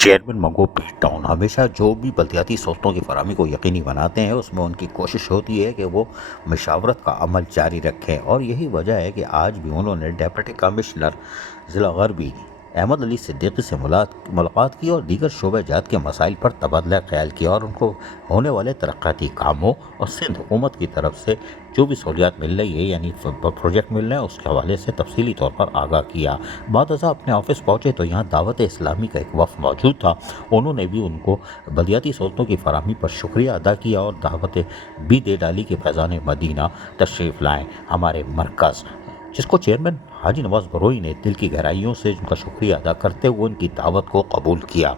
Chairman منگو پی town ہمیشہ جو بھی بلدیاتی سہولتوں کی فراہمی کو یقینی بناتے ہیں اس میں ان کی کوشش ہوتی ہے کہ وہ مشاورت کا عمل جاری رکھیں، اور یہی وجہ ہے کہ آج بھی انہوں نے ڈپٹی کمشنر ضلع غربی احمد علی صدیقی سے ملاقات کی اور دیگر شعبہ جات کے مسائل پر تبادلہ خیال کیا، اور ان کو ہونے والے ترقیاتی کاموں اور سندھ حکومت کی طرف سے جو بھی سہولیات مل رہی ہے یعنی پروجیکٹ مل رہے ہیں اس کے حوالے سے تفصیلی طور پر آگاہ کیا۔ بعد ازاں اپنے آفس پہنچے تو یہاں دعوت اسلامی کا ایک وفد موجود تھا، انہوں نے بھی ان کو بلدیاتی سہولتوں کی فراہمی پر شکریہ ادا کیا اور دعوت بھی دے ڈالی کہ فیضان مدینہ تشریف لائیں ہمارے مرکز، جس کو چیئرمین حاجی نواز بروئی نے دل کی گہرائیوں سے ان کا شکریہ ادا کرتے ہوئے ان کی دعوت کو قبول کیا۔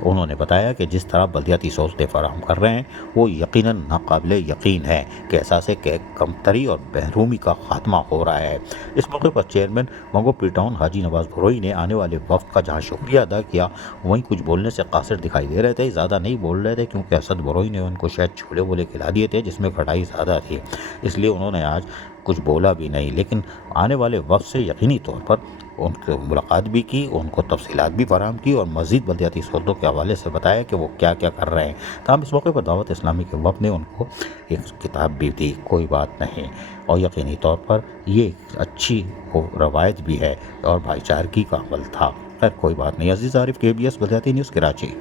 انہوں نے بتایا کہ جس طرح بلدیاتی سہولتیں فراہم کر رہے ہیں وہ یقیناً ناقابل یقین ہے کہ احساس کہ کمتری اور محرومی کا خاتمہ ہو رہا ہے۔ اس موقع پر چیئرمین منگو پی ٹاؤن حاجی نواز بروئی نے آنے والے وفد کا جہاں شکریہ ادا کیا وہیں کچھ بولنے سے قاصر دکھائی دے رہے تھے، زیادہ نہیں بول رہے تھے کیونکہ اسد بروئی نے ان کو شاید چھولے وولے کھلا دیے تھے جس میں کھٹائی زیادہ تھی، اس لیے انہوں نے آج کچھ بولا بھی نہیں، لیکن آنے والے وقت سے یقینی طور پر ان کو ملاقات بھی کی، ان کو تفصیلات بھی فراہم کی اور مزید بلدیاتی سہولتوں کے حوالے سے بتایا کہ وہ کیا کیا کر رہے ہیں۔ تاہم اس موقع پر دعوت اسلامی کے وفد نے ان کو ایک کتاب بھی دی، کوئی بات نہیں، اور یقینی طور پر یہ ایک اچھی روایت بھی ہے اور بھائی چارگی کا عمل تھا۔ خیر کوئی بات نہیں۔ عزیز عارف، KBS بلدیاتی نیوز، کراچی۔